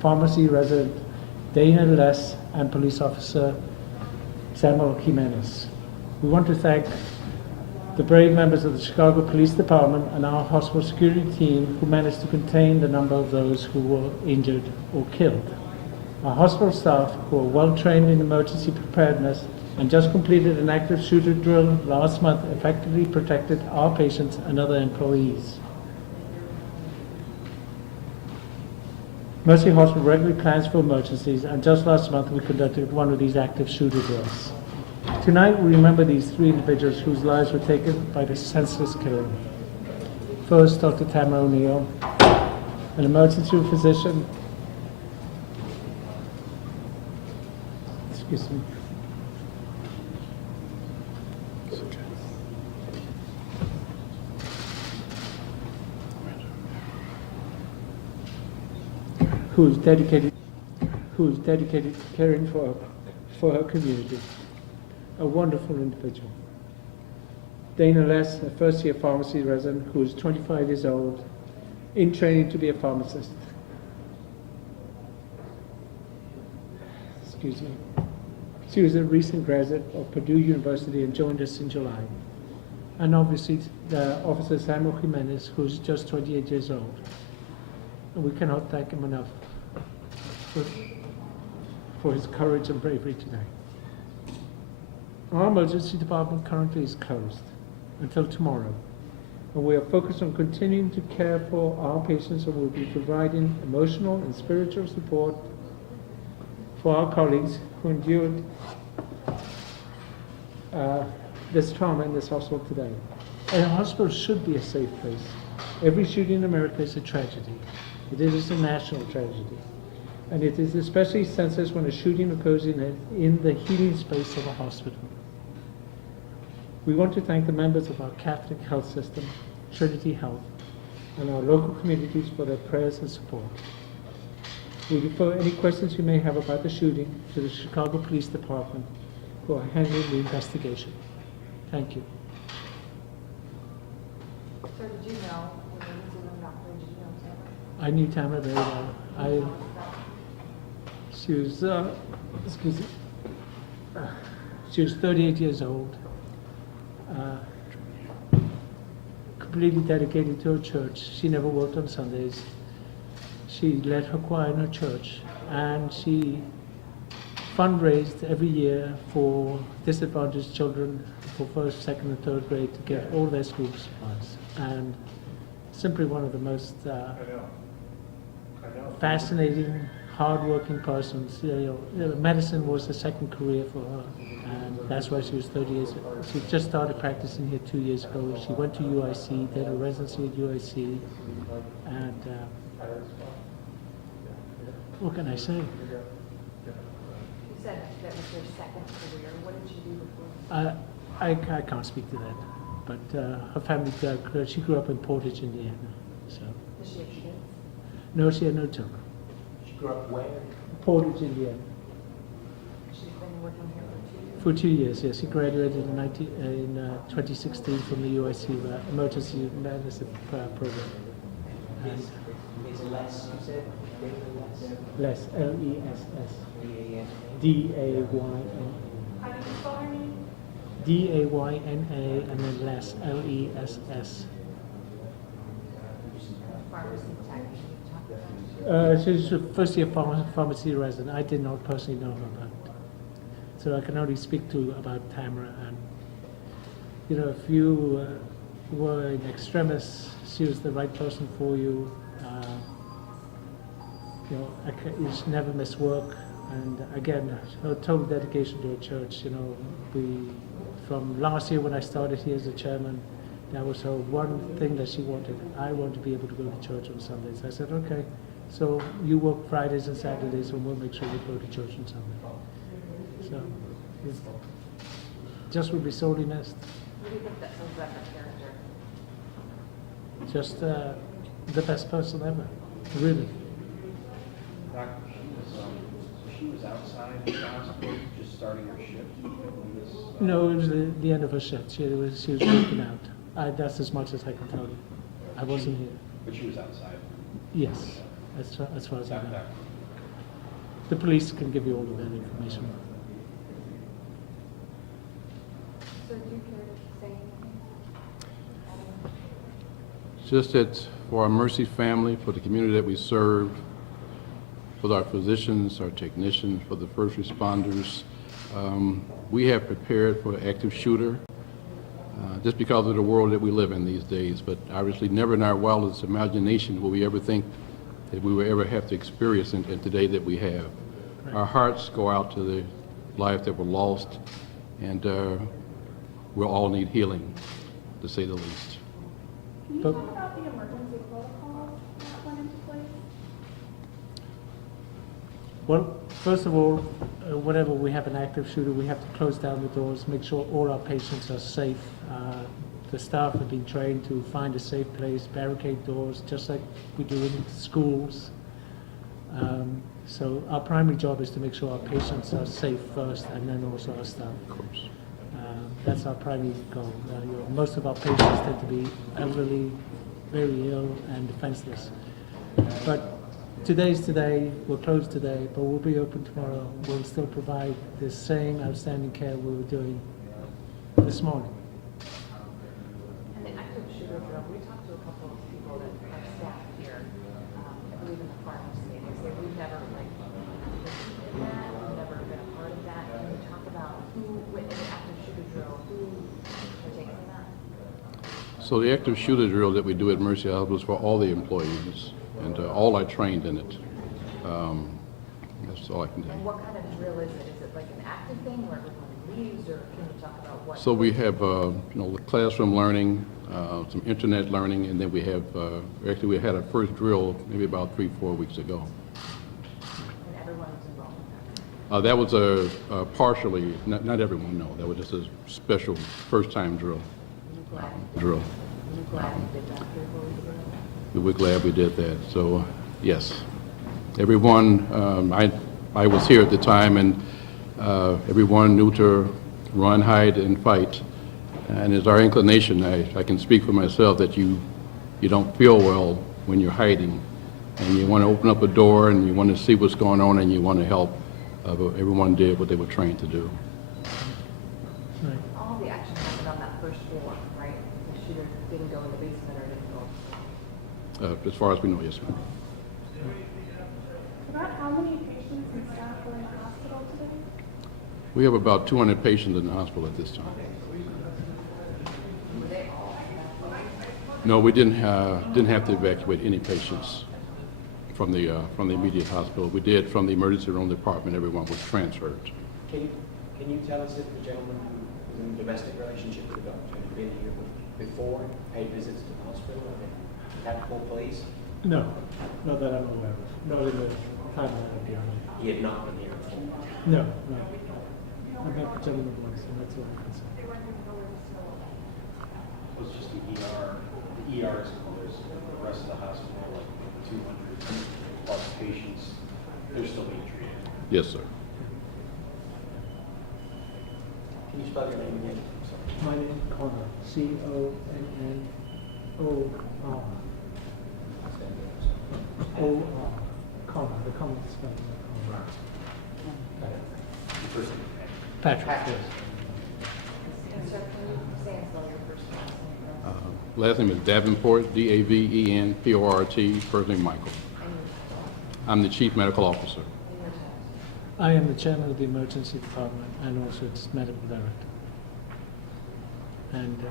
pharmacy resident Dana Les, and police officer Samuel Jimenez. We want to thank the brave members of the Chicago Police Department and our hospital security team who managed to contain the number of those who were injured or killed. Our hospital staff, who are well trained in emergency preparedness and just completed an active shooter drill last month, effectively protected our patients and other employees. Mercy Hospital regularly plans for emergencies, and just last month we conducted one of these active shooter drills. Tonight we remember these three individuals whose lives were taken by the senseless killing. First, Dr. Tamara O'Neill, an emergency room physician. Excuse me. Who is dedicated to caring for her community. A wonderful individual. Dana Les, a first-year pharmacy resident who is 25 years old, in training to be a pharmacist. Excuse me. She was a recent graduate of Purdue University and joined us in July. And obviously, Officer Samuel Jimenez, who's just 28 years old. And we cannot thank him enough for his courage and bravery today. Our emergency department currently is closed until tomorrow, and we are focused on continuing to care for our patients, and we'll be providing emotional and spiritual support for our colleagues who endured this trauma in this hospital today. And a hospital should be a safe place. Every shooting in America is a tragedy. It is a national tragedy. And it is especially senseless when a shooting occurs in the healing space of a hospital. We want to thank the members of our Catholic health system, Trinity Health, and our local communities for their prayers and support. We refer any questions you may have about the shooting to the Chicago Police Department, who are handling the investigation. Thank you. Sir, did you know when you were living out there, did you know Tamara? I knew Tamara very well. She was, excuse me, she was 38 years old, completely dedicated to her church. She never worked on Sundays. She led her choir in her church, and she fundraised every year for disadvantaged children for first, second, and third grade to get all their school supplies. And simply one of the most fascinating, hard-working persons. Medicine was a second career for her, and that's why she was 30 years old. She just started practicing here 2 years ago. She went to UIC, did a residency at UIC, and what can I say? You said that was your second career. What did you do before? I can't speak to that, but her family, she grew up in Portage, Indiana. So. Does she have kids? No, she had no children. She grew up where? Portage, Indiana. She's been working here For 2 years, yes. She graduated in 2016 from the UIC Emergency Medicine Program. And It's Les, you said? Les, L-E-S-S. D-A-N-A? D-A-Y-N-A. How do you spell her name? D-A-Y-N-A, and then Les, L-E-S-S. Pharmacy tech. She's a first-year pharmacy resident. I did not personally know her, but so I can only speak to about Tamara. And if you were in extremis, she was the right person for you. You just never miss work. And again, her total dedication to her church. From last year when I started here as a chairman, that was her one thing that she wanted. I want to be able to go to church on Sundays. I said, okay, so you work Fridays and Saturdays, and we'll make sure you go to church on Sunday. So, it's just would be sorely missed. What do you think that says about her character? Just the best person ever, really. Doctor, she was outside the hospital, just starting her shift. No, it was the end of her shift. She was working out. That's as much as I can tell you. I wasn't here. But she was outside. Yes, as far as I know. the police can give you all of that information. So do you care to say anything? Just that for our Mercy family, for the community that we serve, for our physicians, our technicians, for the first responders, we have prepared for active shooter just because of the world that we live in these days. But obviously never in our wildest imagination will we ever think that we will ever have to experience in today that we have. Our hearts go out to the lives that were lost, and we'll all need healing, to say the least. Can you But- talk about the emergency protocols that went into place? Well, first of all, whenever we have an active shooter, we have to close down the doors, make sure all our patients are safe. The staff have been trained to find a safe place, barricade doors, just like we do in schools. So our primary job is to make sure our patients are safe first, and then also our staff. Of course. That's our primary goal. Most of our patients tend to be elderly, very ill, and defenseless. But today's today, we're closed today, but we'll be open tomorrow. We'll still provide the same outstanding care we were doing this morning. And the active shooter drill, we talked to a couple of people that have staff here, I believe in the pharmacy, and they say we've never participated in that, we've never been a part of that. Can you talk about who, with the active shooter drill, who partakes in that? So the active shooter drill that we do at Mercy Hospital is for all the employees, and all are trained in it. That's all I can tell And you. what kind of drill is it? Is it like an active thing where everyone leaves, or can you talk about what? So we have, classroom learning, some internet learning, and then we have, actually we had our first drill maybe about 3-4 weeks ago. And everyone's involved in that? That was a partially, not everyone, no, that was just a special first-time drill. Are Drill. you glad you did that 3-4 weeks ago? We were glad we did that. So, yes, everyone, I was here at the time, and everyone knew to run, hide, and fight. And it's our inclination, I can speak for myself, that you don't feel well when you're hiding. And you want to open up a door, and you want to see what's going on, and you want to help. But everyone did what they were trained to do. Right. All the action happened on that first floor, right? The shooter didn't go in the basement or didn't go. As far as we know, yes, ma'am. About how many patients and staff were in the hospital today? We have about 200 patients in the hospital at this time. Were they all No, we didn't have to evacuate any patients from the immediate hospital. We did from the emergency room department. Everyone was transferred. Can you tell us if the gentleman who was in a domestic relationship with the doctor had been here before, paid visits to the hospital, or had full police? No, not that I'm aware of. Not in the time that I've been here. He had not been here before. No, no. I met the gentleman once, and that's all I can say. So it's just the ER, the ER is closed, the rest of the hospital, like 200 plus patients, they're still being treated. Yes, sir. Can you spell your name again? I'm sorry. My name is Connor, C-O-N-N-O-R. O-R, Connor, the common spelling of Connor. First name. Patrick, Patrick. yes. And sir, can you say and spell your first and last name for us? Last name is Davenport, D-A-V-E-N-P-O-R-T, first name Michael. And your title. I'm the Chief Medical Officer. And your title. I am the chairman of the emergency department and also its medical director. And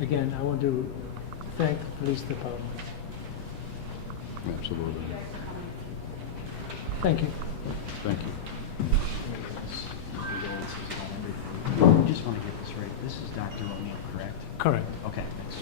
again, I want to thank the police department. Absolutely. Thank you. Thank you. I just want to get this right. This is Dr. O'Neill, correct? Correct. Okay, thanks.